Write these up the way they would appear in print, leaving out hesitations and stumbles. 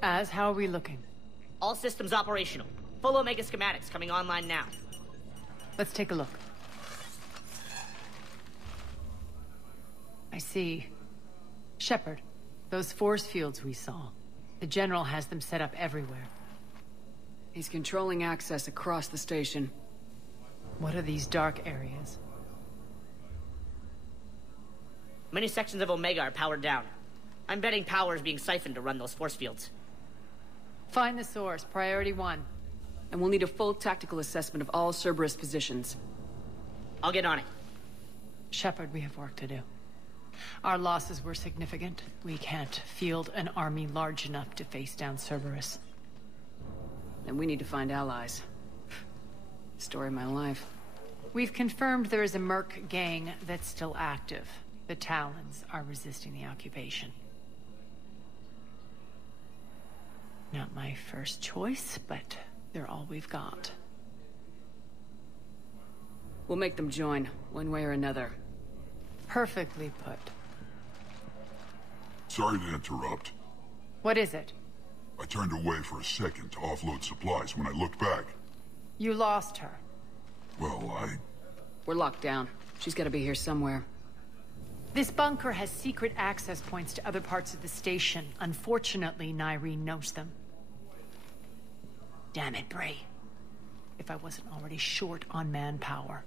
How are we looking? All systems operational. Full Omega schematics coming online now. Let's take a look. I see. Shepard, those force fields we saw. The General has them set up everywhere. He's controlling access across the station. What are these dark areas? Many sections of Omega are powered down. I'm betting power is being siphoned to run those force fields. Find the source, priority 1. And we'll need a full tactical assessment of all Cerberus positions. I'll get on it. Shepard, we have work to do. Our losses were significant. We can't field an army large enough to face down Cerberus. And we need to find allies. Story of my life. We've confirmed there is a Merc gang that's still active. The Talons are resisting the occupation. Not my first choice, but they're all we've got. We'll make them join, one way or another. Perfectly put. Sorry to interrupt. What is it? I turned away for a second to offload supplies. When I looked back... You lost her. Well, We're locked down. She's gotta be here somewhere. This bunker has secret access points to other parts of the station. Unfortunately, Nyreen knows them. Damn it, Bray. If I wasn't already short on manpower.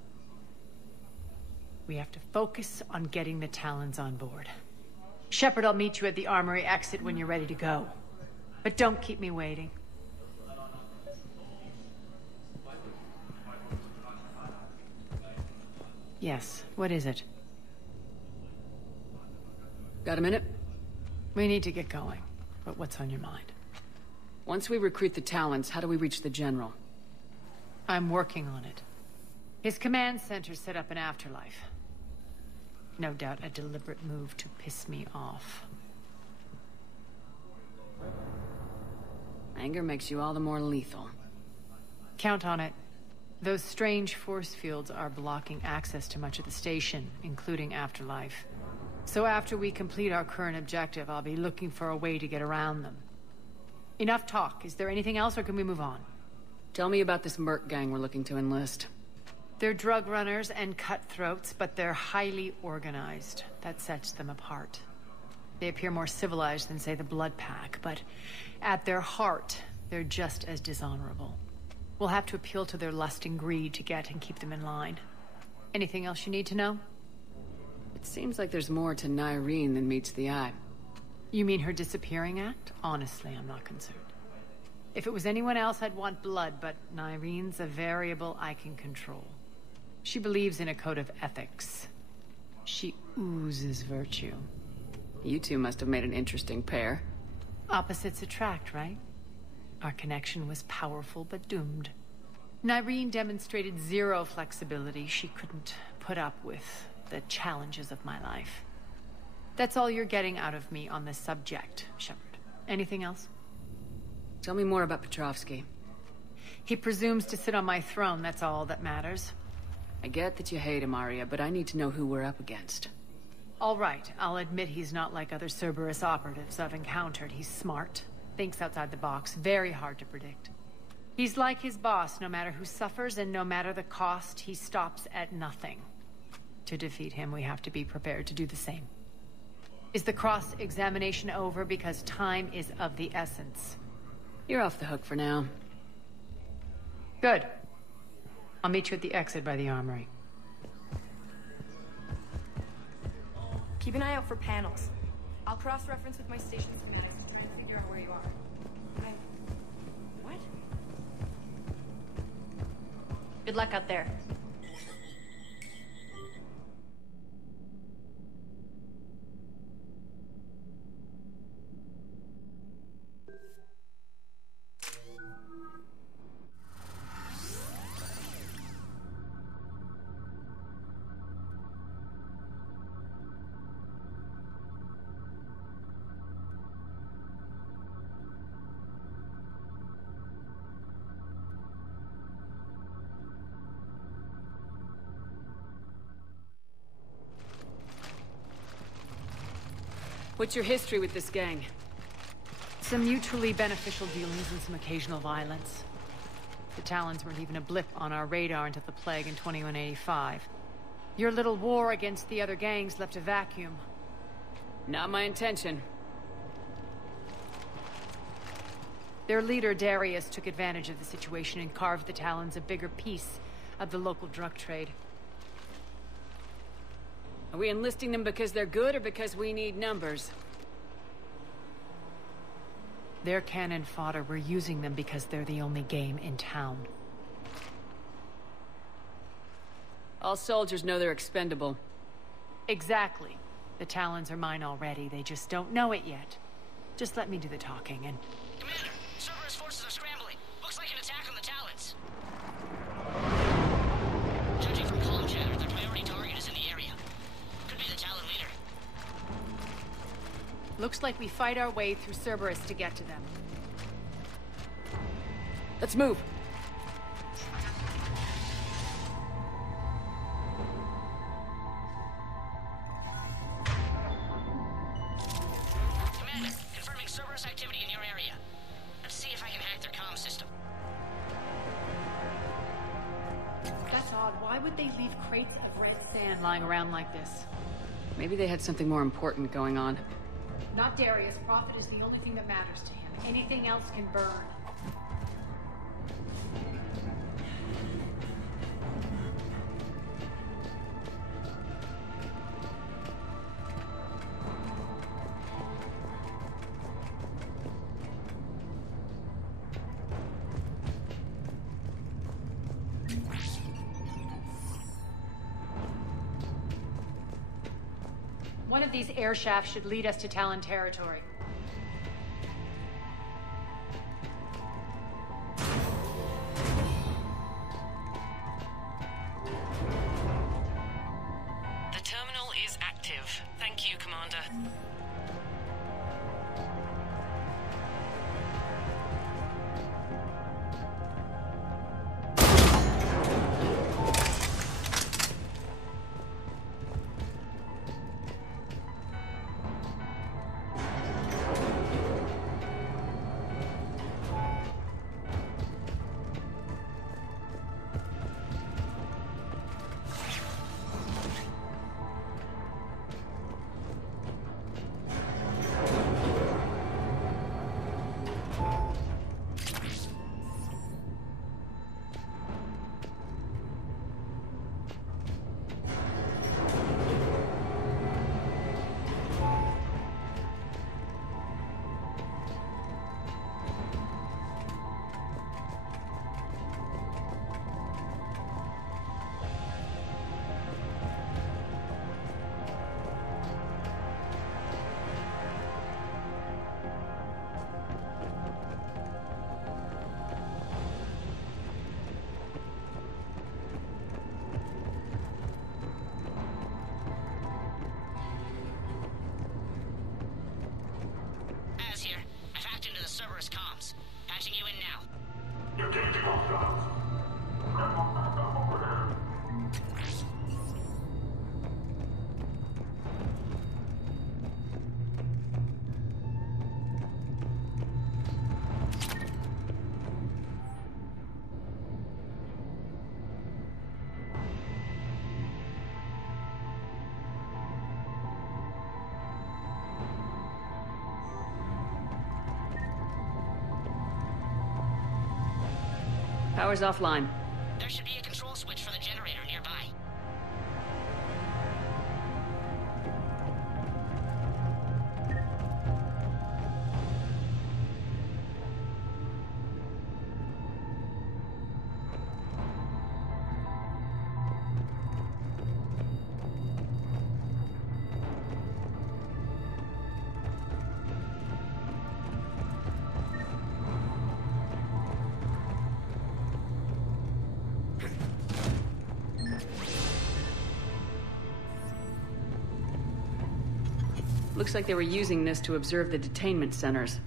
We have to focus on getting the Talons on board. Shepard, I'll meet you at the armory exit when you're ready to go. But don't keep me waiting. Yes, what is it? Got a minute? We need to get going. But what's on your mind? Once we recruit the Talons, how do we reach the General? I'm working on it. His command center set up an afterlife. No doubt a deliberate move to piss me off. Anger makes you all the more lethal. Count on it. Those strange force fields are blocking access to much of the station, including afterlife. So after we complete our current objective, I'll be looking for a way to get around them. Enough talk. Is there anything else, or can we move on? Tell me about this Merc gang we're looking to enlist. They're drug runners and cutthroats, but they're highly organized. That sets them apart. They appear more civilized than, say, the Blood Pack, but at their heart, they're just as dishonorable. We'll have to appeal to their lust and greed to get and keep them in line. Anything else you need to know? It seems like there's more to Nyreen than meets the eye. You mean her disappearing act? Honestly, I'm not concerned. If it was anyone else, I'd want blood, but Nyreen's a variable I can control. She believes in a code of ethics. She oozes virtue. You two must have made an interesting pair. Opposites attract, right? Our connection was powerful but doomed. Nyreen demonstrated zero flexibility. She couldn't put up with the challenges of my life. That's all you're getting out of me on this subject, Shepard. Anything else? Tell me more about Petrovsky. He presumes to sit on my throne, that's all that matters. I get that you hate him, Arya, but I need to know who we're up against. All right, I'll admit he's not like other Cerberus operatives I've encountered. He's smart, thinks outside the box, very hard to predict. He's like his boss, no matter who suffers and no matter the cost, he stops at nothing. To defeat him, we have to be prepared to do the same. Is the cross-examination over? Because time is of the essence. You're off the hook for now. Good. I'll meet you at the exit by the armory. Keep an eye out for panels. I'll cross-reference with my station schematics to try and figure out where you are. What? Good luck out there. What's your history with this gang? Some mutually beneficial dealings and some occasional violence. The Talons weren't even a blip on our radar until the plague in 2185. Your little war against the other gangs left a vacuum. Not my intention. Their leader, Darius, took advantage of the situation and carved the Talons a bigger piece of the local drug trade. Are we enlisting them because they're good or because we need numbers? They're cannon fodder. We're using them because they're the only game in town. All soldiers know they're expendable. Exactly. The Talons are mine already. They just don't know it yet. Just let me do the talking and... Commander, Cerberus forces are scrambling. Looks like an attack on the Talons. Judging from comm chatter, their priority target is in the area. Could be the Talon leader. Looks like we fight our way through Cerberus to get to them. Let's move. Commander, confirming Cerberus activity in your area. Let's see if I can hack their comm system. That's odd. Why would they leave crates of red sand lying around like this? Maybe they had something more important going on. Not Darius. Profit is the only thing that matters to him. Anything else can burn. One of these air shafts should lead us to Talon territory. The terminal is active. Thank you, Commander. Here. I've hacked into the Cerberus comms. Patching you in now. Power's offline. There should be a control switch for the generator nearby. Looks like they were using this to observe the detainment centers.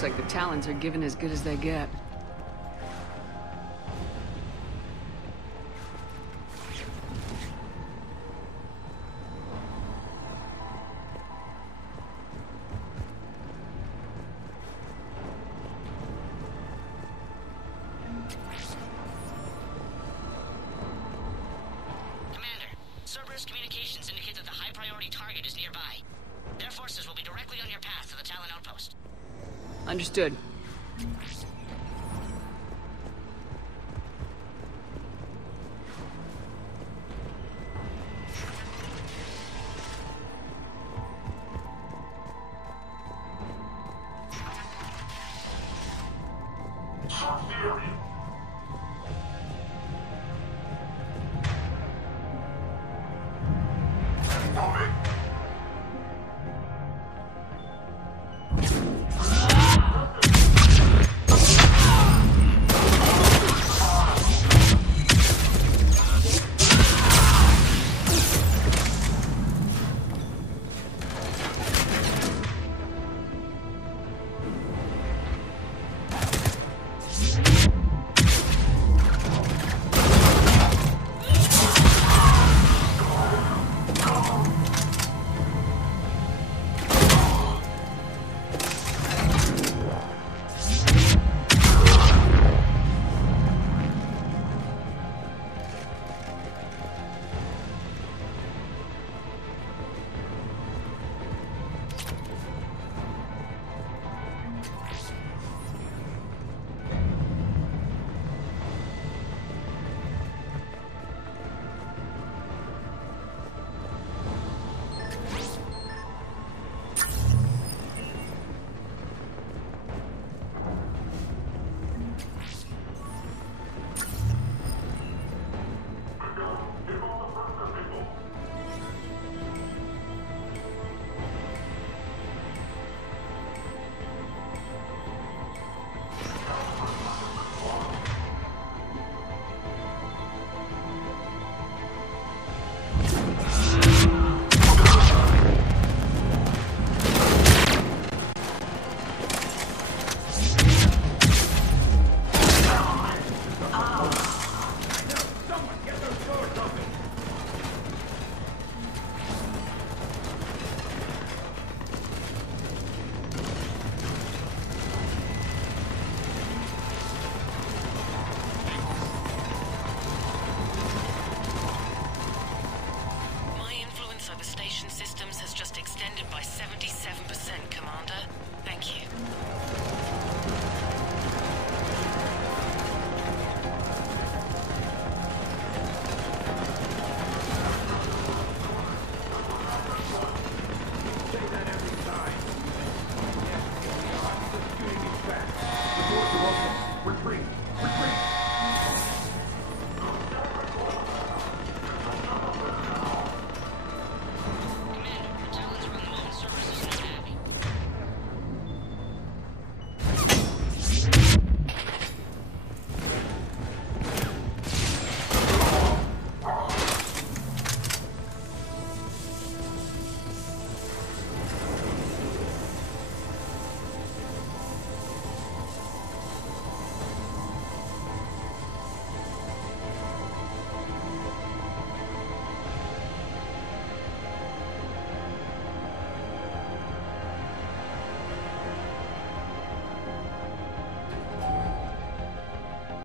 Looks like the Talons are giving as good as they get. Cerberus communications indicate that the high-priority target is nearby. Their forces will be directly on your path to the Talon outpost. Understood.